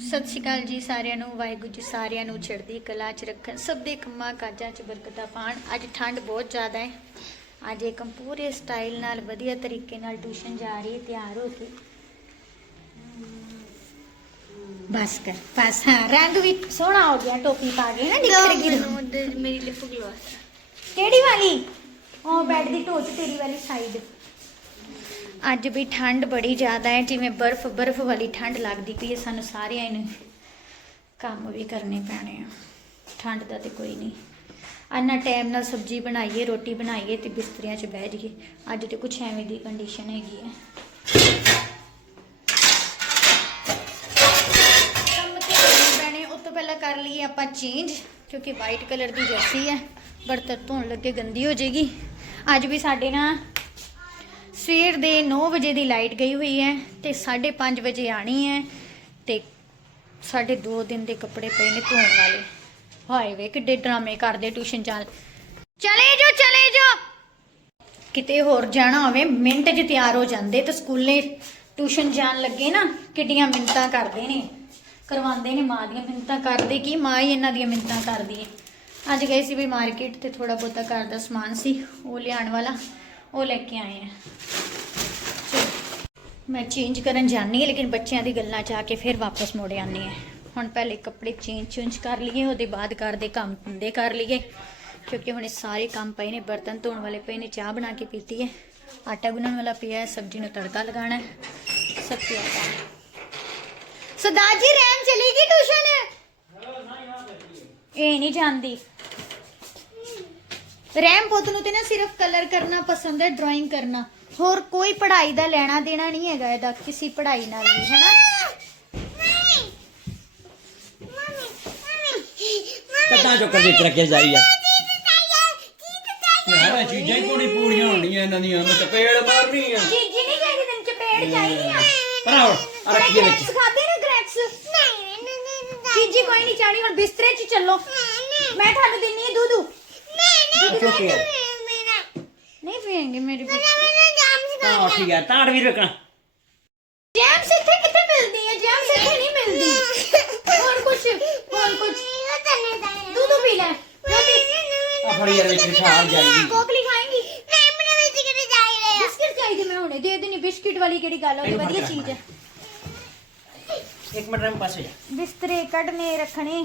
ਸਤਿ ਸ਼੍ਰੀ ਅਕਾਲ ਜੀ ਸਾਰਿਆਂ ਨੂੰ ਵਾਹਿਗੁਰੂ ਜੀ ਸਾਰਿਆਂ ਨੂੰ ਚੜ੍ਹਦੀ ਕਲਾ ਚ ਰੱਖਣ ਸਭ ਦੇ ਕੰਮਾਂ ਕਾਜਾਂ ਚ ਬਰਕਤਾਂ ਪਾਣ ਅੱਜ ਠੰਡ ਬਹੁਤ ਜ਼ਿਆਦਾ ਹੈ। ਅੱਜ ਇੱਕ ਪੂਰੇ ਸਟਾਈਲ ਨਾਲ ਵਧੀਆ ਤਰੀਕੇ ਨਾਲ ਟਿਊਸ਼ਨ ਜਾ ਰਹੀ ਤਿਆਰ ਹੋ ਕੇ। ਬਸ ਕਰ ਬਸ ਹਾਂ ਰੰਗ ਵੀ ਸੋਹਣਾ ਹੋ ਗਿਆ ਟੋਪੀ ਪਾ ਕੇ ਨਾ ਨਿਖਰ ਗਈ ਤੂੰ। ਮੇਰੀ ਲਿਪ ਗਲੋਸ ਕਿਹੜੀ ਵਾਲੀ? ਉਹ ਬੈੱਡ ਦੀ ਢੋਚ ਤੇਰੀ ਵਾਲੀ ਸਾਈਡ ਅੱਜ ਵੀ ਠੰਡ ਬੜੀ ਜ਼ਿਆਦਾ ਹੈ, ਜਿਵੇਂ ਬਰਫ਼ ਬਰਫ਼ ਵਾਲੀ ਠੰਡ ਲੱਗਦੀ ਪਈ ਹੈ, ਸਾਨੂੰ ਸਾਰਿਆਂ ਨੂੰ ਕੰਮ ਵੀ ਕਰਨੇ ਪੈਣੇ ਆ। ਠੰਡ ਦਾ ਤੇ ਕੋਈ ਨਹੀਂ। ਅੰਨਾ ਟਾਈਮ ਨਾਲ ਸਬਜ਼ੀ ਬਣਾਈਏ, ਰੋਟੀ ਬਣਾਈਏ ਤੇ ਬਿਸਤਰਿਆਂ 'ਚ ਬਹਿ ਜਾਈਏ। ਅੱਜ ਤੇ ਕੁਛ ਐਵੇਂ ਦੀ ਕੰਡੀਸ਼ਨ ਹੈਗੀ ਹੈ। ਕੰਮ ਤੇ ਕਰਨੇ ਪੈਣੇ ਉਸ ਤੋਂ ਪਹਿਲਾਂ ਕਰ ਲਈਏ ਆਪਾਂ ਚੇਂਜ ਕਿਉਂਕਿ ਵਾਈਟ ਕਲਰ ਦੀ ਜਰਸੀ ਹੈ। ਬਰਤਨ ਧੋਣ ਲੱਗੇ, ਗੰਦੀ ਹੋ ਜਾਏਗੀ। ਅੱਜ ਵੀ ਸਾਡੇ ਨਾ ਸਵੇਰ ਦੇ 9 ਵਜੇ ਦੀ ਲਾਈਟ ਗਈ ਹੋਈ ਹੈ ਤੇ 5:30 ਵਜੇ ਆਣੀ ਹੈ ਤੇ ਸਾਡੇ 2 ਦਿਨ ਦੇ ਕੱਪੜੇ ਪਏ ਨੇ ਧੋਣ ਵਾਲੇ। ਹਾਏ ਵੇ, ਕਿੱਡੇ ਡਰਾਮੇ ਕਰਦੇ ਟਿਊਸ਼ਨ ਚੱਲ ਚਲੇ ਜੋ ਚਲੇ ਜੋ। ਕਿਤੇ ਹੋਰ ਜਾਣਾ ਹੋਵੇ, ਮਿੰਟ 'ਚ ਤਿਆਰ ਹੋ ਜਾਂਦੇ ਤੇ ਸਕੂਲੇ ਟਿਊਸ਼ਨ ਜਾਣ ਲੱਗੇ ਨਾ, ਕਿੱਡੀਆਂ ਮਿੰਤਾਂ ਕਰਦੇ ਨੇ। ਕਰਵਾਉਂਦੇ ਨੇ ਮਾਂ ਦੀਆਂ ਮਿੰਤਾਂ ਕਰਦੇ ਕੀ? ਮਾਂ ਹੀ ਇਹਨਾਂ ਦੀਆਂ ਮਿੰਤਾਂ ਕਰਦੀ ਹੈ। ਅੱਜ ਗਏ ਸੀ ਵੀ ਮਾਰਕੀਟ ਤੇ ਥੋੜਾ ਬਹੁਤਾ ਘਰ ਦਾ ਸਮਾਨ ਸੀ, ਉਹ ਲਿਆਉਣ ਵਾਲਾ। ਉਹ ਲੈ ਕੇ ਆਏ ਆ। ਮੈਂ ਚੇਂਜ ਕਰਨ ਜਾਣੀ ਹੈ, ਲੇਕਿਨ ਬੱਚਿਆਂ ਦੀ ਗੱਲਾਂ ਚ ਆ ਕੇ ਫਿਰ ਵਾਪਸ ਮੁੜ ਆਨੀ ਹੈ। ਹੁਣ ਪਹਿਲੇ ਕੱਪੜੇ ਚੇਂਜ ਚੇਂਜ ਕਰ ਲਈਏ, ਉਹਦੇ ਬਾਅਦ ਘਰ ਦੇ ਕੰਮ ਹੁੰਦੇ ਕਰ ਲਈਏ। ਕਿਉਂਕਿ ਹੁਣ ਸਾਰੇ ਕੰਮ ਪਏ ਨੇ, ਬਰਤਨ ਧੋਣ ਵਾਲੇ ਪਏ ਨੇ, ਚਾਹ ਬਣਾ ਕੇ ਪੀਤੀ ਹੈ। ਆਟਾ ਗੁੰਨਣ ਵਾਲਾ ਪਿਆ ਹੈ, ਸਬਜ਼ੀ ਨੂੰ ਤੜਕਾ ਲਗਾਉਣਾ ਹੈ। ਸਭ ਪਿਆ ਹੈ ਸਰਦਾਰ ਜੀ ਰੈਮ ਚਲੇਗੀ ਟਿਊਸ਼ਨ? ਇਹ ਨਹੀਂ ਜਾਂਦੀ। ਰੈਮ ਪੁੱਤ ਨੂੰ ਤੇ ਨਾ ਸਿਰਫ ਕਲਰ ਕਰਨਾ ਪਸੰਦ ਹੈ ਡਰਾਇੰਗ ਕਰਨਾ। ਹੋਰ ਕੋਈ ਪੜ੍ਹਾਈ ਦਾ ਲੈਣਾ ਦੇਣਾ ਨਹੀਂ ਹੈਗਾ ਇਹਦਾ ਕਿਸੇ ਪੜ੍ਹਾਈ ਨਾਲ ਵੀ ਹੈਨਾ ਕੱਦਾਂ ਚੋਂ ਕਰਦੇ ਤਰੱਕੇ ਜਾਈ ਆ? ਯਾਰ ਚੀਜ਼ਾਂ ਹੀ ਕੋਣੀ ਪੂਰੀਆਂ ਹੋਣੀਆਂ ਇਹਨਾਂ ਦੀਆਂ ਮੈਂ ਚਪੇੜ ਮਾਰਨੀ ਆ। ਜੀਜੀ ਨਹੀਂ ਚਾਹੀਦੀ ਤੈਨੂੰ ਚਪੇੜ ਚਾਹੀਦੀ ਆ। ਭਰਾਓ ਆ ਰੱਖੀਏ ਵਿੱਚ। ਗ੍ਰੈਕਸ ਖਾਦੇ ਨਾ ਗ੍ਰੈਕਸ ਜੀਜੀ ਕੋਈ ਨਹੀਂ ਚਾਹਣੀ ਹੁਣ ਬਿਸਤਰੇ 'ਚ ਚੱਲੋ। ਮੈਂ ਤੁਹਾਨੂੰ ਦਿੰਨੀ ਦੁੱਧੂ। ਕੇ ਨਹੀਂ ਪੀਏਂਗੇ ਮੇਰੀ ਹਾਂ ਠੀਕ ਹੈ ਤਾੜ ਵੀ ਰੱਖਣਾ। ਜੈਮਸ ਇੱਥੇ ਕਿੱਥੇ ਮਿਲਦੀ ਹੈ ਜੈਮਸ ਇੱਥੇ ਨਹੀਂ ਮਿਲਦੀ। ਹੋਰ ਕੁਛ ਹੋਰ ਕੁਛ। ਦੁੱਧ ਪੀ ਲੈ। ਆ ਫੜੀ ਯਾਰ ਵਿੱਚ ਖਾ ਜਾਈਗੀ ਕੋਕਲੀ ਖਾਏਂਗੀ। ਬਿਸਕਿਟ ਚਾਹੀਦੇ ਮੈਂ ਹੁਣੇ ਦੇ ਦੇਣੀ ਬਿਸਕਿਟ ਵਾਲੀ ਕਿਹੜੀ ਗੱਲ ਹੈ ਉਹ ਵਧੀਆ ਚੀਜ਼ ਹੈ ਇੱਕ ਮਿੰਟ ਰਮ ਪਾਸੇ ਬਿਸਤਰੇ ਕੱਢਨੇ ਰੱਖਣੇ।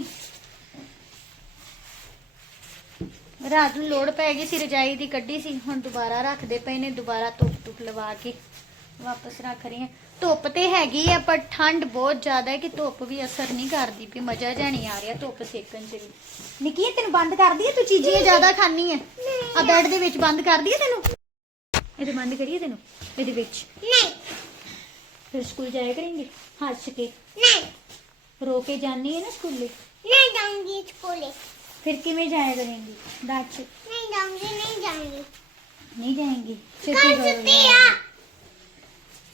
ਰਾਤ ਨੂੰ ਲੋੜ ਪੈ ਗਈ ਸੀ ਰਜਾਈ ਦੀ ਕੱਢੀ ਸੀ ਹੁਣ ਦੁਬਾਰਾ ਰੱਖਦੇ ਪਏ ਨੇ ਦੁਬਾਰਾ ਧੁੱਪ ਧੁੱਪ ਲਵਾ ਕੇ ਵਾਪਸ ਰੱਖ ਰਹੀ ਹਾਂ। ਧੁੱਪ ਤੇ ਹੈਗੀ ਆ ਪਰ ਠੰਡ ਬਹੁਤ ਜ਼ਿਆਦਾ ਹੈ ਕਿ ਧੁੱਪ ਵੀ ਅਸਰ ਨਹੀਂ ਕਰਦੀ ਵੀ ਮਜ਼ਾ ਨਹੀਂ ਆ ਰਿਹਾ ਧੁੱਪ ਸੇਕਣ ਚ ਵੀ। ਨਿੱਕੀ ਤੈਨੂੰ ਬੰਦ ਕਰਦੀ ਹੈ ਤੂੰ ਚੀਜ਼ੀਆਂ ਜ਼ਿਆਦਾ ਖਾਣੀ ਹੈ ਆ ਬੈੱਡ ਦੇ ਵਿੱਚ ਬੰਦ ਕਰਦੀ ਹੈ ਤੈਨੂੰ? ਇਹਦੇ ਬੰਦ ਕਰੀਏ ਤੈਨੂੰ? ਇਹਦੇ ਵਿੱਚ? ਫਿਰ ਸਕੂਲ ਜਾਇਆ ਕਰਾਂਗੇ? ਹੱਸ ਕੇ? ਰੋ ਕੇ ਜਾਣੀ ਹੈ ਨਾ ਸਕੂਲੇ। ਫਿਰ ਕਿਵੇਂ ਜਾਇਆ ਕਰਾਂਗੀ? ਦੱਸ। ਨਹੀਂ ਜਾਏਂਗੀ। ਛੁੱਟੀ ਕਰੋ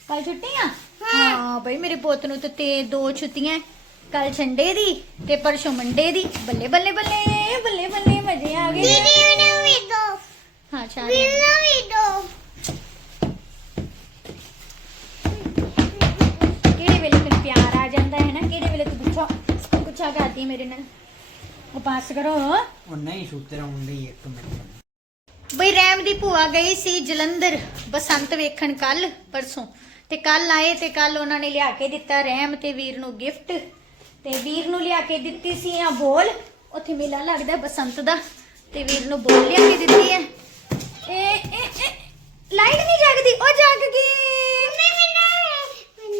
ਕੱਲ ਛੁੱਟੀ ਆ? ਹਾਂ। ਬਈ ਮੇਰੇ ਪੁੱਤ ਨੂੰ ਤੇ ਤੇ ਦੋ ਛੁੱਟੀਆਂ ਕੱਲ ਸੰਡੇ ਦੀ ਤੇ ਪਰਸੋਂ ਮੰਡੇ ਦੀ। ਬੱਲੇ ਬੱਲੇ ਬੱਲੇ ਬੱਲੇ ਬੱਲੇ ਮਜ਼ੇ ਆ ਗਏ। ਹਾਂ ਸਾਰੇ ਕਿਹੜੇ ਵੇਲੇ ਤੈਨੂੰ ਪਿਆਰ ਆ ਜਾਂਦਾ ਹੈ ਨਾ? ਕਿਹੜੇ ਵੇਲੇ ਤੂੰ ਗੁੱਸਾ ਗੁੱਸਾ ਕਰਦੀ ਮੇਰੇ ਨਾਲ? ਉਹ ਪਾਸ ਕਰੋ। ਉਹ ਨਹੀਂ ਸੁੱਤੇ ਰਹੂੰਦੀ ਇੱਕ ਮਿੰਟ। ਬਈ ਰੈਮ ਦੀ ਭੂਆ ਗਈ ਸੀ ਜਲੰਧਰ ਬਸੰਤ ਵੇਖਣ ਕੱਲ ਪਰਸੋਂ। ਤੇ ਕੱਲ ਆਏ ਤੇ ਕੱਲ ਉਹਨਾਂ ਨੇ ਲਿਆ ਕੇ ਦਿੱਤਾ ਰੈਮ ਤੇ ਵੀਰ ਨੂੰ ਗਿਫਟ। ਤੇ ਵੀਰ ਨੂੰ ਲਿਆ ਕੇ ਦਿੱਤੀ ਸੀ ਆ ਬੋਲ। ਉੱਥੇ ਮੇਲਾ ਲੱਗਦਾ ਬਸੰਤ ਦਾ ਤੇ ਵੀਰ ਨੂੰ ਬੋਲ ਲਿਆ ਕੇ ਦਿੱਤੀ ਹੈ ਲਾਈਟ ਨਹੀਂ ਜਗਦੀ ਉਹ ਜਗ ਗਈ।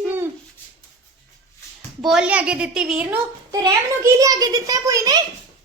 ਹਮ। ਬੋਲ ਲਿਆ ਕੇ ਦਿੱਤੀ ਵੀਰ ਨੂੰ ਤੇ ਰੈਮ ਨੂੰ ਕੀ ਲਿਆ ਕੇ ਦਿੱਤਾ ਭੂਈ ਨੇ?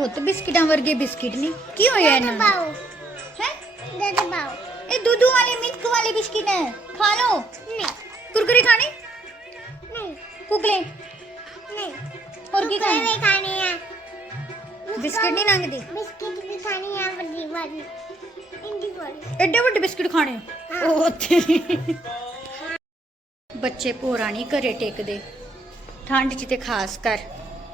ਪੁੱਤ ਬਿਸਕਿਟਾਂ ਵਰਗੇ ਬਿਸਕਿਟ ਨੇ। ਕੀ ਹੋਇਆ ਇਹਨਾਂ ਨੂੰ ਹੈ? ਦੇ ਦੇ ਪਾਓ ਇਹ ਦੁੱਧ ਵਾਲੇ ਮਿਲਕ ਵਾਲੇ ਬਿਸਕਿਟ ਹੈ। ਖਾ ਲਓ। ਨਹੀਂ। ਕੁਰਕਰੇ ਖਾਣੇ? ਨਹੀਂ। ਕੁਕਲੇ? ਨਹੀਂ। ਹੋਰ ਕੀ ਕੁਰਕੁਰੇ ਖਾਣੇ? ਵੀ ਆ। ਬਿਸਕਿਟ ਨਹੀਂ ਲੰਗਦੇ ਬਿਸਕਿਟ ਵੀ ਖਾਣੇ ਆ ਵੱਡੀ ਵਾਲੀ। ਇੰਦੀ ਵਾਲੀ। ਐਡੇ ਵੱਡੇ ਬਿਸਕਿਟ ਖਾਣੇ ਉਹ ਤੇਰੀ ਬੱਚੇ ਭੋਰਾ ਨਹੀਂ ਘਰੇ ਟੇਕਦੇ। ਠੰਡ 'ਚ ਤੇ ਖਾਸ ਕਰ।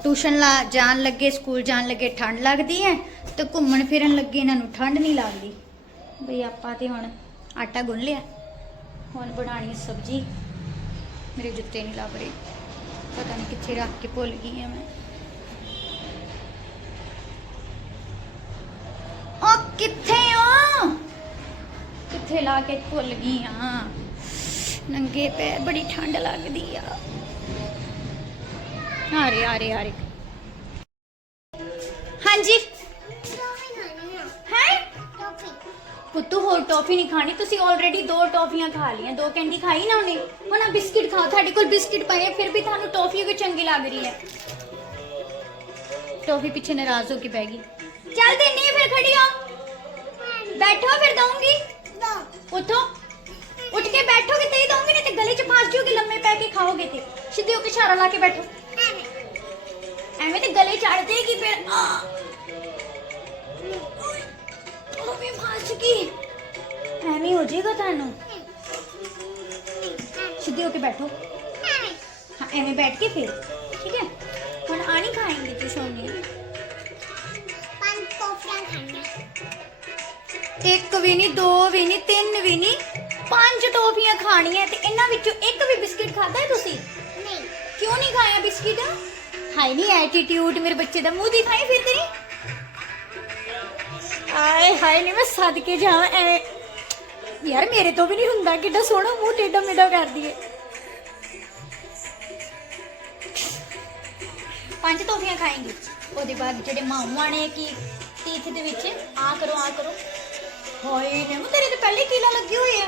ਟਿਊਸ਼ਨ ਲਾ ਜਾਣ ਲੱਗੇ, ਸਕੂਲ ਜਾਣ ਲੱਗੇ, ਠੰਡ ਲੱਗਦੀ ਹੈ ਤੇ ਘੁੰਮਣ ਫਿਰਨ ਲੱਗੇ, ਇਹਨਾਂ ਨੂੰ ਠੰਡ ਨਹੀਂ ਲੱਗਦੀ। ਬਈ ਆਪਾਂ ਤੇ ਹੁਣ ਆਟਾ ਗੁੰਨ ਲਿਆ। ਹੁਣ ਬਣਾਣੀ ਹੈ ਸਬਜ਼ੀ। ਮੇਰੇ ਜੁੱਤੇ ਨਹੀਂ ਲੱਭ ਰਹੇ। ਪਤਾ ਨਹੀਂ ਕਿੱਥੇ ਰੱਖ ਕੇ ਭੁੱਲ ਗਈ ਹਾਂ ਮੈਂ। ਉਹ ਕਿੱਥੇ ਹੋ? ਕਿੱਥੇ ਲਾ ਕੇ ਭੁੱਲ ਗਈ ਹਾਂ? ਨੰਗੇ ਪੈਰ ਬੜੀ ਠੰਡ ਲੱਗਦੀ ਆ। ਆ ਰਹੇ ਆ ਰਹੇ ਆ ਰਹੇ। ਹਾਂਜੀ। ਹੈ? ਹੋਰ ਟੌਫੀ ਨਹੀਂ ਖਾਣੀ। ਤੁਸੀਂ ਆਲਰੇਡੀ ਦੋ ਟੌਫੀਆਂ ਖਾ ਲਈਆਂ। ਦੋ ਕੈਂਡੀ ਖਾਈ ਨਾ ਉਹਨੇ? ਹੁਣ ਆ ਬਿਸਕਿਟ ਖਾਓ। ਤੁਹਾਡੇ ਕੋਲ ਬਿਸਕਿਟ ਪਏ ਫਿਰ ਵੀ ਤੁਹਾਨੂੰ ਟੌਫੀ ਕਿਉਂ ਚੰਗੀ ਲੱਗ ਰਹੀ ਹੈ। ਟੌਫੀ ਪਿੱਛੇ ਨਾਰਾਜ਼ ਹੋ ਕੇ ਬਹਿ ਗਈ। ਚੱਲ ਦਿੰਨੀ ਆ, ਫਿਰ ਖੜੀ ਹੋ। ਬੈਠੋ, ਫਿਰ ਦਊਂਗੀ। ਉਠੋ। ਉੱਠ ਕੇ ਬੈਠੋਗੇ, ਤੇ ਹੀ ਦਊਂਗੀ, ਨਹੀਂ ਤੇ ਗਲੀ 'ਚ ਫਸ ਜਾਓਗੇ ਲੰਮੇ ਪੈ ਕੇ ਖਾਓਗੇ ਤੇ। ਸਿੱਧੇ ਹੋ ਕੇ ਇਸ਼ਾਰਾ ਲਾ ਕੇ ਬੈਠੋ। ਐਵੇਂ ਤੇ ਗਲੇ ਚੜ ਜਾਏਗੀ ਫਿਰ? ਉਹ ਵੀ ਫਸ ਗਈ। ਐਵੇਂ ਹੋ ਜਾਏਗਾ ਤੁਹਾਨੂੰ? ਸਿੱਧੇ ਹੋ ਕੇ ਬੈਠੋ। ਹਾਂ ਐਵੇਂ ਬੈਠ ਕੇ ਫਿਰ ਠੀਕ ਹੈ? ਹੁਣ ਆਣੀ ਖਾਏਂਗੇ ਤੇ ਸੋਨੇ। ਪੰਜ ਟੋਫੀਆਂ ਖਾਣੀਆਂ। ਇੱਕ ਵੀ ਨਹੀਂ ਦੋ ਵੀ ਨਹੀਂ ਤਿੰਨ ਵੀ ਨਹੀਂ ਪੰਜ ਟੋਫੀਆਂ ਖਾਣੀਆਂ ਤੇ ਇਹਨਾਂ ਵਿੱਚੋਂ ਇੱਕ ਵੀ ਬਿਸਕਿਟ ਖਾਦਾ ਹੈ ਤੁਸੀਂ? ਨਹੀਂ। ਕਿਉਂ ਨਹੀਂ ਖਾਇਆ ਬਿਸਕਿਟ? ਹਾਈ ਨਹੀਂ ਐਟੀਟਿਊਡ ਮੇਰੇ ਬੱਚੇ ਦਾ ਮੂੰਹ ਦਿਖਾਈ ਫਿਰ ਤੇਰੀ? ਆਏ ਹਾਈ ਨਹੀਂ ਮੈਂ ਸਦਕੇ ਜਾਵਾਂ ਐ ਯਾਰ ਮੇਰੇ ਤੋਂ ਵੀ ਨਹੀਂ ਹੁੰਦਾ ਕਿੱਡਾ ਸੋਹਣਾ ਮੂੰਹ ਟੇਡਾ ਮੇਡਾ ਕਰਦੀ ਏ ਪੰਜ ਤੋਫੀਆਂ ਖਾਏਂਗੇ। ਉਹਦੇ ਬਾਅਦ ਜਿਹੜੇ ਮਾਮੂ ਨੇ ਕਿ ਤੀਥ ਦੇ ਵਿੱਚ ਆ ਕਰੋ ਆ ਕਰੋ। ਹੋਏ ਨੇ ਮੂੰ ਤੇਰੇ ਤੇ ਪਹਿਲੇ ਕੀਲਾ ਲੱਗੀ ਹੋਈ ਹੈ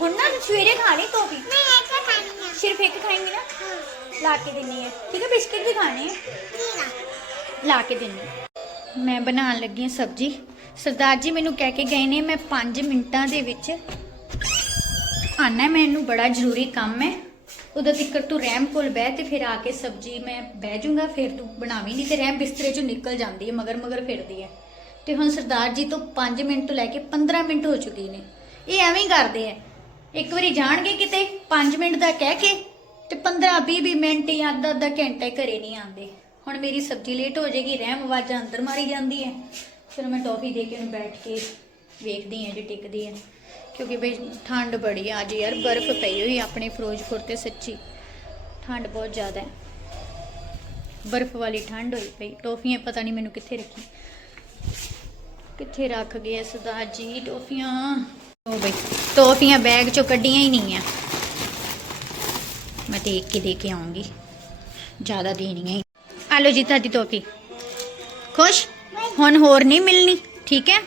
ਹੁਣ ਨਾ ਸਵੇਰੇ ਖਾਣੀ ਤੋਫੀ? ਮੈਂ ਇੱਕ ਖਾਣੀ ਸਿਰਫ ਇੱਕ ਖਾਏਂਗੀ ਨਾ? ਲਾ ਕੇ ਦਿੰਨੀ ਹੈ ਠੀਕ ਹੈ ਬਿਸਕਟ ਵੀ ਖਾਣੇ ਲਾ ਕੇ ਦਿੰਨੀ ਮੈਂ ਬਣਾਉਣ ਲੱਗੀ ਹਾਂ ਸਬਜੀ। ਸਰਦਾਰ ਜੀ ਮੈਨੂੰ ਕਹਿ ਕੇ ਗਏ ਨੇ, ਮੈਂ 5 ਮਿੰਟਾਂ ਦੇ ਵਿੱਚ ਆਣਾ ਮੈਨੂੰ ਬੜਾ ਜ਼ਰੂਰੀ ਕੰਮ ਹੈ ਉਦੋਂ ਤੱਕ ਤੂੰ ਰਹਿਮ ਕੋਲ ਬਹਿ ਤੇ ਫਿਰ ਆ ਕੇ ਸਬਜੀ ਮੈਂ ਬਹਿ ਜੂੰਗਾ ਫਿਰ ਤੂੰ ਬਣਾਵੀਂ ਨਹੀਂ ਤੇ ਰਹਿਮ ਬਿਸਤਰੇ ਚੋਂ ਨਿਕਲ ਜਾਂਦੀ ਹੈ ਮਗਰ ਮਗਰ ਫਿਰਦੀ ਹੈ ਤੇ ਹੁਣ ਸਰਦਾਰ ਜੀ ਤੋਂ 5 ਮਿੰਟ ਤੋਂ ਲੈ ਕੇ 15 ਮਿੰਟ ਹੋ ਚੁੱਕੇ ਨੇ। ਇਹ ਐਵੇਂ ਹੀ ਕਰਦੇ ਆ ਇੱਕ ਵਾਰੀ ਜਾਣਗੇ ਕਿਤੇ 5 ਮਿੰਟ ਦਾ ਕਹਿ ਕੇ ਤੇ 15 20 20 ਮਿੰਟ ਜਾਂ ਅੱਧਾ ਅੱਧਾ ਘੰਟਾ ਹੀ ਘਰੇ ਨਹੀਂ ਆਉਂਦੇ। ਹੁਣ ਮੇਰੀ ਸਬਜ਼ੀ ਲੇਟ ਹੋ ਜਾਏਗੀ, ਰਹਿਮ ਆਵਾਜ਼ਾਂ ਅੰਦਰ ਮਾਰੀ ਜਾਂਦੀ ਹੈ। ਫਿਰ ਮੈਂ ਟੌਫੀ ਦੇ ਕੇ ਉਹਨੂੰ ਬੈਠ ਕੇ ਵੇਖਦੀ ਹਾਂ, ਜੇ ਟਿਕਦੀ ਹੈ। ਕਿਉਂਕਿ ਬਈ ਠੰਡ ਬੜੀ ਆ, ਅੱਜ ਯਾਰ ਬਰਫ਼ ਪਈ ਹੋਈ ਆਪਣੇ ਫਿਰੋਜ਼ਪੁਰ ਤੇ ਸੱਚੀ। ਠੰਡ ਬਹੁਤ ਜ਼ਿਆਦਾ ਹੈ। ਬਰਫ਼ ਵਾਲੀ ਠੰਡ ਹੋਈ ਪਈ, ਟੋਫੀਆਂ ਪਤਾ ਨਹੀਂ ਮੈਨੂੰ ਕਿੱਥੇ ਰੱਖੀ ਕਿੱਥੇ ਰੱਖ ਗਏ ਸਦਾ ਜੀ ਟੋਫੀਆਂ? ਉਹ ਬਈ, ਟੋਫੀਆਂ ਬੈਗ ਚੋਂ ਕੱਢੀਆਂ ਹੀ ਨਹੀਂ ਆ। ਮੈਂ ਦੇਖ ਕੇ ਦੇ ਕੇ ਆਉਂਗੀ। ਜ਼ਿਆਦਾ ਦੇਣੀਆਂ ਹੀ ਆ ਜੀ ਤੁਹਾਡੀ ਟੌਫੀ ਖੁਸ਼? ਹੁਣ ਹੋਰ ਨਹੀਂ ਮਿਲਣੀ, ਠੀਕ ਹੈ?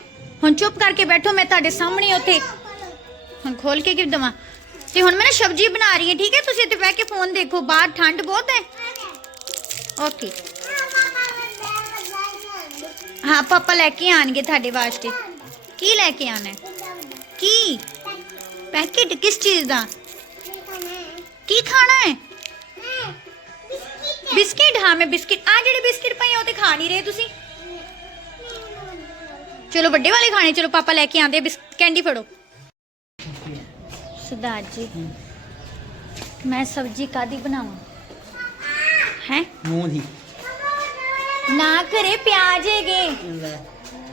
ਹੁਣ ਚੁੱਪ ਕਰਕੇ ਬੈਠੋ, ਮੈਂ ਤੁਹਾਡੇ ਸਾਹਮਣੇ ਉੱਥੇ ਹੁਣ ਖੋਲ ਕੇ ਕਿਉਂ ਦਵਾਂ? ਤੇ ਹੁਣ ਮੈਂ ਨਾ ਸਬਜ਼ੀ ਬਣਾ ਰਹੀ ਹਾਂ, ਠੀਕ ਹੈ? ਤੁਸੀਂ ਇੱਥੇ ਬਹਿ ਕੇ ਫੋਨ ਦੇਖੋ, ਬਾਹਰ ਠੰਡ ਬਹੁਤ ਹੈ। ਓਕੇ। ਹਾਂ ਪਾਪਾ ਲੈ ਕੇ ਆਣਗੇ ਤੁਹਾਡੇ ਵਾਸਤੇ। ਕੀ ਲੈ ਕੇ ਆਣਾ ਕੀ? ਪੈਕੇਟ ਕਿਸ ਚੀਜ਼ ਦਾ? ਕੀ ਖਾਣਾ ਹੈ? ਬਿਸਕਿਟ ਹਾਂ। ਮੈਂ ਬਿਸਕਿਟ ਆ ਜਿਹੜੇ ਬਿਸਕਿਟ ਪਏ ਉਹ ਤੇ ਖਾ ਨਹੀਂ ਰਹੇ ਤੁਸੀਂ। ਚਲੋ ਵੱਡੇ ਵਾਲੇ ਖਾਣੇ ਚਲੋ ਪਾਪਾ ਲੈ ਕੇ ਆਂਦੇ ਕੈਂਡੀ ਫੜੋ। ਸਰਦਾਰ ਜੀ ਮੈਂ ਸਬਜ਼ੀ ਕਾਦੀ ਬਣਾਵਾਂ? ਹੈ? ਮੂੰਹ ਦੀ। ਨਾ ਕਰੇ ਪਿਆਜ਼ ਹੈਗੇ।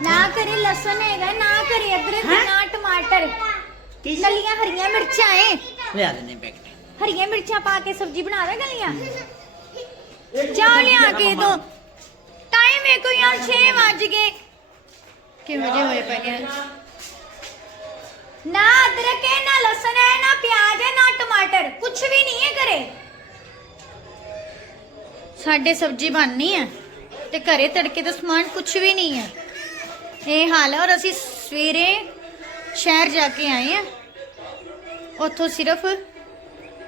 ਨਾ ਕਰੇ ਲਸਣ ਹੈਗਾ ਨਾ ਕਰੇ ਅਦਰਕ ਨਾ ਟਮਾਟਰ। ਗਲੀਆਂ ਹਰੀਆਂ ਮਿਰਚਾਂ ਏ ਲਿਆ ਦਿੰਦੇ ਪੈਕਟ। ਹਰੀਆਂ ਮਿਰਚਾਂ ਪਾ ਕੇ ਸਬਜ਼ੀ ਬਣਾ ਦੇ ਗਲੀਆਂ? ਚਾਹ ਲਿਆ ਕੇ ਦੋ। ਟਾਈਮ ਏ ਕੋਈ ਯਾਰ 6 ਵੱਜ ਗਏ। ਕਿਵੇਂ ਜੇ ਹੋਏ ਪਏ ਨੇ? ਨਾ ਅਦਰਕ ਹੈ ਨਾ ਲਸਣ ਹੈ ਨਾ ਪਿਆਜ਼ ਹੈ ਨਾ ਟਮਾਟਰ। ਕੁਝ ਵੀ ਨਹੀਂ ਹੈ ਘਰੇ। ਸਾਡੇ ਸਬਜ਼ੀ ਬਣਨੀ ਹੈ ਤੇ ਘਰੇ ਤੜਕੇ ਦਾ ਸਮਾਨ ਕੁਝ ਵੀ ਨਹੀਂ ਹੈ। ਇਹ ਹਾਲ ਹੈ ਔਰ ਅਸੀਂ ਸਵੇਰੇ ਸ਼ਹਿਰ ਜਾ ਕੇ ਆਏ ਆ ਉੱਥੋਂ ਸਿਰਫ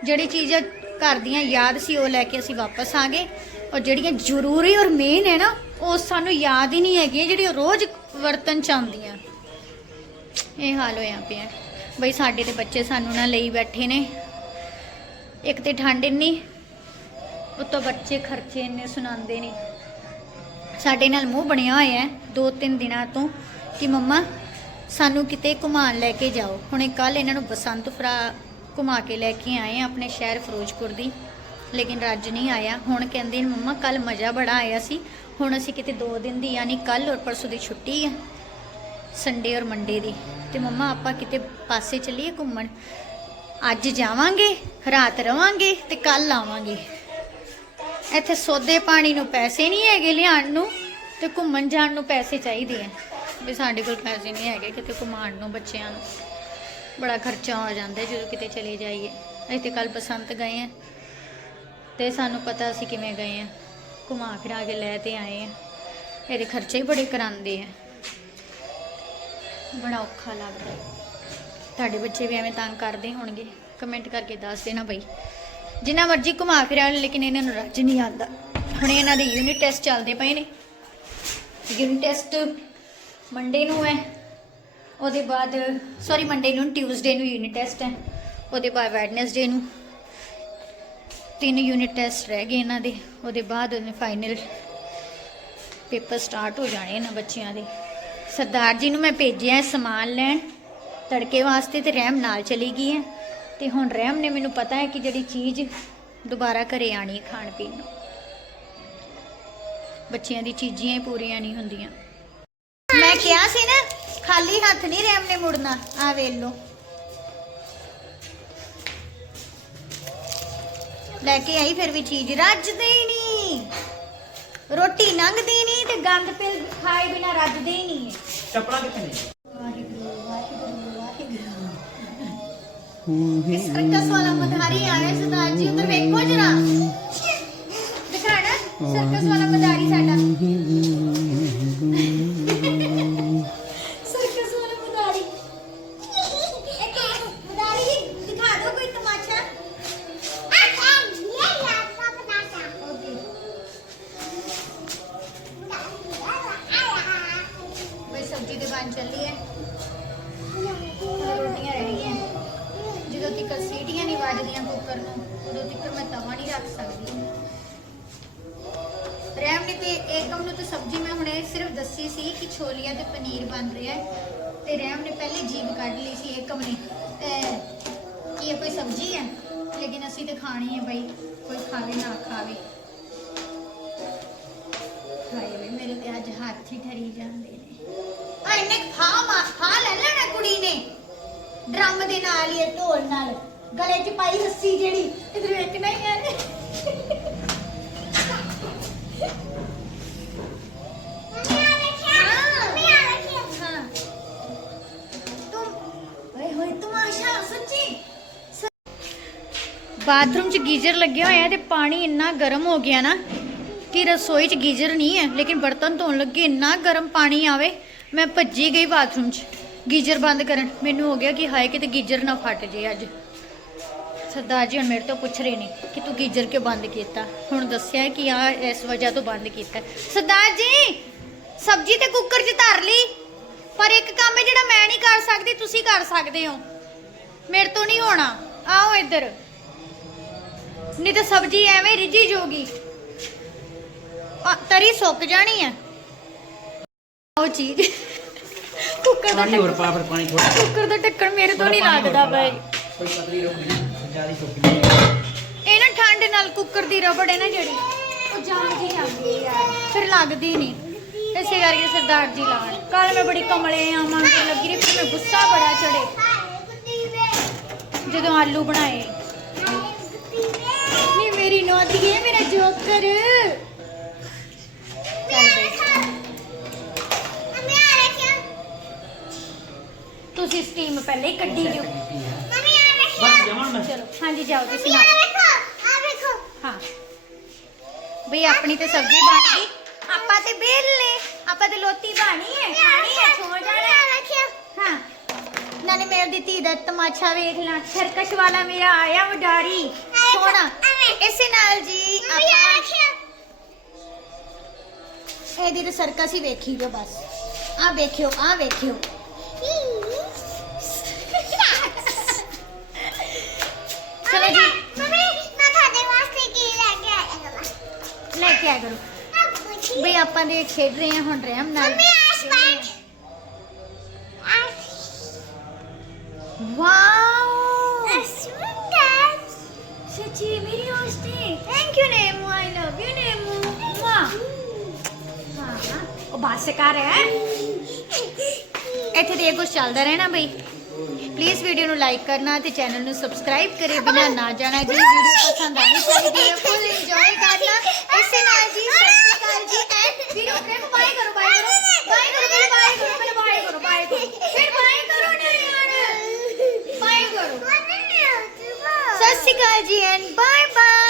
ਜਿਹੜੀ ਚੀਜ਼ ਘਰ ਦੀਆਂ ਯਾਦ ਸੀ ਉਹ ਲੈ ਕੇ ਅਸੀਂ ਵਾਪਸ ਆ ਗਏ। ਔਰ ਜਿਹੜੀਆਂ ਜ਼ਰੂਰੀ ਔਰ ਮੇਨ ਹੈ ਨਾ, ਉਹ ਸਾਨੂੰ ਯਾਦ ਹੀ ਨਹੀਂ ਹੈਗੀਆਂ, ਜਿਹੜੀਆਂ ਰੋਜ਼ ਵਰਤਨ ਚ ਆਉਂਦੀਆਂ। ਇਹ ਹਾਲ ਹੋਇਆ ਪਿਆ। ਬਈ ਸਾਡੇ ਤੇ ਬੱਚੇ ਸਾਨੂੰ ਨਾ ਲਈ ਬੈਠੇ ਨੇ। ਇੱਕ ਤੇ ਠੰਡ ਇੰਨੀ ਉੱਤੋਂ ਬੱਚੇ ਖਰਚੇ ਇੰਨੇ ਸੁਣਾਉਂਦੇ ਨੇ ਸਾਡੇ ਨਾਲ ਮੂੰਹ ਬਣਿਆ ਹੋਇਆ ਹੈ ਦੋ ਤਿੰਨ ਦਿਨਾਂ ਤੋਂ, ਕਿ ਮੰਮਾ, ਸਾਨੂੰ ਕਿਤੇ ਘੁਮਾਉਣ ਲੈ ਕੇ ਜਾਓ। ਹੁਣੇ ਕੱਲ ਇਹਨਾਂ ਨੂੰ ਬਸੰਤ ਫਰਾ ਘੁਮਾ ਕੇ ਲੈ ਕੇ ਆਏ ਆ ਆਪਣੇ ਸ਼ਹਿਰ ਫਿਰੋਜ਼ਪੁਰ ਦੀ। ਲੇਕਿਨ ਰੱਜ ਨਹੀਂ ਆਇਆ। ਹੁਣ ਕਹਿੰਦੇ ਨੇ, ਮੰਮਾ ਕੱਲ ਮਜ਼ਾ ਬੜਾ ਆਇਆ ਸੀ। ਹੁਣ ਅਸੀਂ ਕਿਤੇ ਦੋ ਦਿਨ ਦੀ, ਯਾਨੀ ਕੱਲ ਔਰ ਪਰਸੋਂ ਦੀ ਛੁੱਟੀ ਹੈ ਸੰਡੇ ਔਰ ਮੰਡੇ ਦੀ। ਤੇ ਮੰਮਾ, ਆਪਾਂ ਕਿਤੇ ਪਾਸੇ ਚੱਲੀਏ ਘੁੰਮਣ? ਅੱਜ ਜਾਵਾਂਗੇ, ਰਾਤ ਰਵਾਂਗੇ ਤੇ ਕੱਲ ਆਵਾਂਗੇ। ਇੱਥੇ ਸੌਦੇ ਪਾਣੀ ਨੂੰ ਪੈਸੇ ਨਹੀਂ ਹੈਗੇ ਲਿਆਉਣ ਨੂੰ ਤੇ ਘੁੰਮਣ ਜਾਣ ਨੂੰ ਪੈਸੇ ਚਾਹੀਦੇ ਆ। ਵੀ ਸਾਡੇ ਕੋਲ ਪੈਸੇ ਨਹੀਂ ਹੈਗੇ ਕਿਤੇ ਘੁਮਾਉਣ ਨੂੰ ਬੱਚਿਆਂ ਨੂੰ। ਬੜਾ ਖਰਚਾ ਹੋ ਜਾਂਦਾ ਜਦੋਂ ਕਿਤੇ ਚਲੇ ਜਾਈਏ। ਅਸੀਂ ਤੇ ਕੱਲ ਬਸੰਤ ਗਏ ਆ ਤੇ ਸਾਨੂੰ ਪਤਾ ਅਸੀਂ ਕਿਵੇਂ ਗਏ ਆ ਘੁਮਾ ਫਿਰਾ ਕੇ ਲੈ ਤੇ ਆਏ ਆ ਇਹਦੇ ਖਰਚੇ ਹੀ ਬੜੇ ਕਰਾਉਂਦੇ ਆ। ਬੜਾ ਔਖਾ ਲੱਗਦਾ ਤੁਹਾਡੇ ਬੱਚੇ ਵੀ ਐਵੇਂ ਤੰਗ ਕਰਦੇ ਹੋਣਗੇ। ਕਮੈਂਟ ਕਰਕੇ ਦੱਸ ਦੇਣਾ ਬਈ। ਜਿੰਨਾ ਮਰਜ਼ੀ ਘੁਮਾ ਫਿਰਾ ਲੇਕਿਨ ਇਹਨਾਂ ਨੂੰ ਰੱਜ ਨਹੀਂ ਆਉਂਦਾ। ਹੁਣ ਇਹਨਾਂ ਦੇ ਯੂਨਿਟ ਟੈਸਟ ਚੱਲਦੇ ਪਏ ਨੇ। ਯੂਨਿਟ ਟੈਸਟ ਮੰਡੇ ਨੂੰ ਹੈ। ਉਹਦੇ ਬਾਅਦ ਸੌਰੀ ਮੰਡੇ ਨੂੰ ਟਿਊਜ਼ਡੇ ਨੂੰ ਯੂਨਿਟ ਟੈਸਟ ਹੈ। ਉਹਦੇ ਬਾਅਦ ਵੈਡਨਸਡੇ ਨੂੰ ਤਿੰਨ ਯੂਨਿਟ ਟੈਸਟ ਰਹਿ ਗਏ ਇਹਨਾਂ ਦੇ। ਉਹਦੇ ਬਾਅਦ ਉਹਨੇ ਫਾਈਨਲ ਪੇਪਰ ਸਟਾਰਟ ਹੋ ਜਾਣੇ ਇਹਨਾਂ ਬੱਚਿਆਂ ਦੇ। ਸਰਦਾਰ ਜੀ ਨੂੰ ਮੈਂ ਭੇਜਿਆ ਸਮਾਨ ਲੈਣ। ਤੜਕੇ ਵਾਸਤੇ ਤੇ ਰਹਿਮ ਨਾਲ ਚਲੀ ਗਈ ਹੈ। ਤੇ ਹੁਣ ਰਹਿਮ ਨੇ ਮੈਨੂੰ ਪਤਾ ਹੈ ਕਿ ਜਿਹੜੀ ਚੀਜ਼ ਦੁਬਾਰਾ ਘਰੇ ਆਣੀ ਖਾਣ ਪੀਣ ਨੂੰ। ਬੱਚਿਆਂ ਦੀ ਚੀਜ਼ੀਆਂ ਹੀ ਪੂਰੀਆਂ ਨਹੀਂ ਹੁੰਦੀਆਂ। ਮੈਂ ਕਿਹਾ ਸੀ ਨਾ ਖਾਲੀ ਹੱਥ ਨਹੀਂ ਰਹਿਮ ਨੇ ਮੁੜਨਾ। ਆ ਵੇਖ ਲੋ ਲੈ ਕੇ ਆਈ ਫਿਰ ਵੀ ਚੀਜ਼। ਰੱਜਦੇ ਹੀ ਨਹੀਂ। ਰੋਟੀ ਲੰਘਦੀ ਨਹੀਂ ਤੇ ਗੰਦ ਪੇ ਖਾਏ ਬਿਨਾ ਰੱਜਦੇ ਹੀ ਨਹੀਂ ਹੈ। ਚੱਪਲਾਂ ਕਿੱਥੇ ਨੇ? ਇਸ ਸਰਕਸ ਵਾਲਾ ਮਧਾਰੀ ਆਇਆ ਸਰਦਾਰ ਜੀ ਉਧਰ ਵੇਖੋ ਜਰਾ। ਦਿਖਾਣਾ ਸਰਕਸ ਵਾਲਾ ਬਈ ਸਬਜ਼ੀ ਬਣ ਚੱਲੀ ਹੈ। ਰੋਟੀਆਂ ਰਹਿ ਜਦੋਂ ਤੱਕ ਸੀਟੀਆਂ ਨਹੀਂ ਵੱਜਦੀਆਂ ਕੁੱਕਰ ਨੂੰ, ਉਦੋਂ ਤੱਕ ਮੈਂ ਤਵਾ ਨਹੀਂ ਰੱਖ ਸਕਦੀ। ਰੈਮ ਨੇ ਤੇ ਏਕਮ ਨੂੰ ਤੇ ਸਬਜ਼ੀ ਮੈਂ ਹੁਣੇ ਸਿਰਫ ਦੱਸੀ ਸੀ ਕਿ ਛੋਲੀਆਂ ਤੇ ਪਨੀਰ ਬਣ ਰਿਹਾ ਹੈ। ਤੇ ਰੈਮ ਨੇ ਪਹਿਲੇ ਜੀਭ ਕੱਢ ਲਈ ਸੀ ਏਕਮ ਨੇ ਕਿ ਇਹ ਕੋਈ ਸਬਜ਼ੀ ਹੈ? ਲੇਕਿਨ ਅਸੀਂ ਤੇ ਖਾਣੀ ਹੈ ਬਈ, ਕੋਈ ਖਾਵੇ ਨਾ ਖਾਵੇ। ਹਾਏ ਮੇਰੇ ਤੇ ਅੱਜ ਹੱਥ ਹੀ ਠਰੀ ਜਾਂਦੇ ਨੇ। ਆ ਇਹਨੇ ਫਾ ਮਾ- ਫਾ ਲੈ ਲੈਣਾ ਕੁੜੀ ਨੇ। ਡਰਮ ਦੇ ਨਾਲ ਹੀ ਇਹ ਢੋਲ ਨਾਲ। ਗਲੇ 'ਚ ਪਾਈ ਰੱਸੀ ਜਿਹੜੀ, ਇਧਰ ਵੇਖਣਾ ਹੀ। ਹੈ ਬਾਥਰੂਮ 'ਚ ਗੀਜ਼ਰ ਲੱਗਿਆ ਹੋਇਆ ਤੇ ਪਾਣੀ ਇੰਨਾ ਗਰਮ ਹੋ ਗਿਆ ਨਾ। ਕਿ ਰਸੋਈ 'ਚ ਗੀਜ਼ਰ ਨਹੀਂ ਹੈ, ਲੇਕਿਨ ਬਰਤਨ ਧੋਣ ਲੱਗੇ, ਇੰਨਾ ਗਰਮ ਪਾਣੀ ਆਵੇ, ਮੈਂ ਭੱਜੀ ਗਈ ਬਾਥਰੂਮ 'ਚ। ਗੀਜ਼ਰ ਬੰਦ ਕਰਨ, ਮੈਨੂੰ ਹੋ ਗਿਆ ਕਿ ਹਾਏ ਕਿਤੇ ਗੀਜ਼ਰ ਨਾ ਫਟ ਜੇ ਅੱਜ। ਸਰਦਾਰ ਜੀ ਹੁਣ ਮੇਰੇ ਤੋਂ ਪੁੱਛ ਰਹੇ ਨੇ ਕਿ ਤੂੰ ਗੀਜ਼ਰ ਕਿਉਂ ਬੰਦ ਕੀਤਾ? ਹੁਣ ਦੱਸਿਆ ਕਿ ਆ ਇਸ ਵਜ੍ਹਾ ਤੋਂ ਬੰਦ ਕੀਤਾ। ਸਰਦਾਰ ਜੀ, ਸਬਜ਼ੀ ਤੇ ਕੁੱਕਰ 'ਚ ਧਰ ਲਈ। ਪਰ ਇੱਕ ਕੰਮ ਹੈ ਜਿਹੜਾ ਮੈਂ ਨਹੀਂ ਕਰ ਸਕਦੀ, ਤੁਸੀਂ ਕਰ ਸਕਦੇ ਹੋ। ਮੇਰੇ ਤੋਂ ਨਹੀਂ ਹੋਣਾ। ਆਓ ਇੱਧਰ। ਨਹੀਂ ਤਾਂ ਸਬਜ਼ੀ ਐਵੇਂ ਰਿੱਝੀ ਜੋਗੀ। ਆ, ਤਰੀ ਸੁੱਕ ਜਾਣੀ ਹੈ ਉਹ ਚੀਜ਼ ਕੁੱਕਰ ਦਾ ਪਾਣੀ ਹੋਰ ਢੱਕਣ- ਪਾ ਫਿਰ ਪਾਣੀ ਥੋੜਾ ਕੁੱਕਰ ਦਾ ਢੱਕਣ ਮੇਰੇ ਤੋਂ ਨਹੀਂ ਲੱਗਦਾ ਬਈ। ਕੋਈ ਪਤਲੀ ਰੋਟੀ ਜ਼ਿਆਦਾ ਸੁੱਕੀ ਨਹੀਂ ਇਹ ਨਾ ਠੰਡ ਨਾਲ ਕੁੱਕਰ ਦੀ ਰਬੜ ਹੈ ਨਾ ਜਿਹੜੀ ਉਹ ਜੰਮ ਜੀ ਜਾਂਦੀ ਯਾਰ ਫਿਰ ਲੱਗਦੀ ਨਹੀਂ। ਇਸੇ ਕਰਕੇ ਸਰਦਾਰ ਜੀ ਲਾਣ ਕੱਲ ਮੈਂ ਬੜੀ ਕਮਲੇ ਆ ਮਾਂ ਕੇ ਲੱਗੀ ਰਹੀ ਫਿਰ ਮੈਂ ਗੁੱਸਾ ਬੜਾ ਚੜੇ ਜਦੋਂ ਆਲੂ ਬਣਾਏ। ਨਹੀਂ ਮੇਰੀ ਹੈ ਮੇਰਾ ਜੋਕਰ। ਚੱਲ ਬਈ। ਤੁਸੀਂ ਸਟੀਮ ਪਹਿਲੇ ਹੀ ਕੱਢੀ ਜੋ ਬਸ ਜਮਨ ਮੈਂ। ਚਲੋ ਹਾਂਜੀ ਜਾਓ ਤੁਸੀਂ ਨਾਲ। ਹਾਂ। ਬਈ ਆਪਣੀ ਤੇ ਸਬਜ਼ੀ ਬਣ ਗਈ। ਆਪਾਂ ਤੇ ਬੇਲਨੇ ਆਪਾਂ ਤੇ ਲੋਤੀ ਬਾਣੀ ਹੈ ਖਾਣੀ ਹੈ ਛੋ ਜਾਣਾ। ਹਾਂ। ਨਾਲੇ ਮੇਰੇ ਦੀ ਧੀ ਦਾ ਤਮਾਸ਼ਾ ਵੇਖ ਲਾਂ। ਸਰਕਸ਼ ਵਾਲਾ ਮੇਰਾ ਆਇਆ ਵਡਾਰੀ। ਸੋਹਣਾ ਇਸੇ ਨਾਲ ਜੀ ਆਪਾਂ ਇਹਦੀ ਤਾਂ ਸਰਕਸ ਹੀ ਵੇਖੀ ਜੋ ਬਸ। ਆ ਵੇਖਿਓ ਆ ਵੇਖਿਓ। ਚਲੋ ਜੀ। ਲੈ ਕੇ ਆਇਆ ਕਰੋ। ਬਈ ਆਪਾਂ ਦੇ ਖੇਡ ਰਹੇ ਹਾਂ, ਹੁਣ ਰਹਿਮ ਨਾਲ। ਵਾਓ! ਸੱਚੀ ਮੇਰੀ ਬਸ ਕਰ ਇੱਥੇ ਦੇ ਕੁਝ ਚੱਲਦਾ ਰਹਿਣਾ ਬਈ। ਪਲੀਜ਼ ਵੀਡੀਓ ਨੂੰ ਲਾਈਕ ਕਰਨਾ ਤੇ ਚੈਨਲ ਨੂੰ ਸਬਸਕ੍ਰਾਈਬ ਕਰੇ ਬਿਨਾ ਨਾ ਜਾਣਾ। ਜੇ ਵੀਡੀਓ ਪਸੰਦ ਆਈ ਚਾਹੀਦੀ ਹੈ ਫੁੱਲ ਇੰਜੋਏ ਕਰਨਾ। ਇਸੇ ਨਾਲ ਜੀ, ਸਤਿ ਸ਼੍ਰੀ ਅਕਾਲ ਜੀ ਐਂਡ ਵੀਡੀਓ ਤੇ ਬਾਏ ਕਰੋ ਬਾਏ ਕਰੋ। ਬਾਏ ਕਰੋ ਪਹਿਲੇ ਬਾਏ ਕਰੋ ਪਹਿਲੇ ਬਾਏ ਕਰੋ ਬਾਏ ਕਰੋ। ਫਿਰ ਬਾਏ ਕਰੋ ਨਹੀਂ ਆਣ ਬਾਏ ਕਰੋ। ਸਤਿ ਸ਼੍ਰੀ ਅਕਾਲ ਜੀ ਐਂਡ ਬਾਏ ਬਾਏ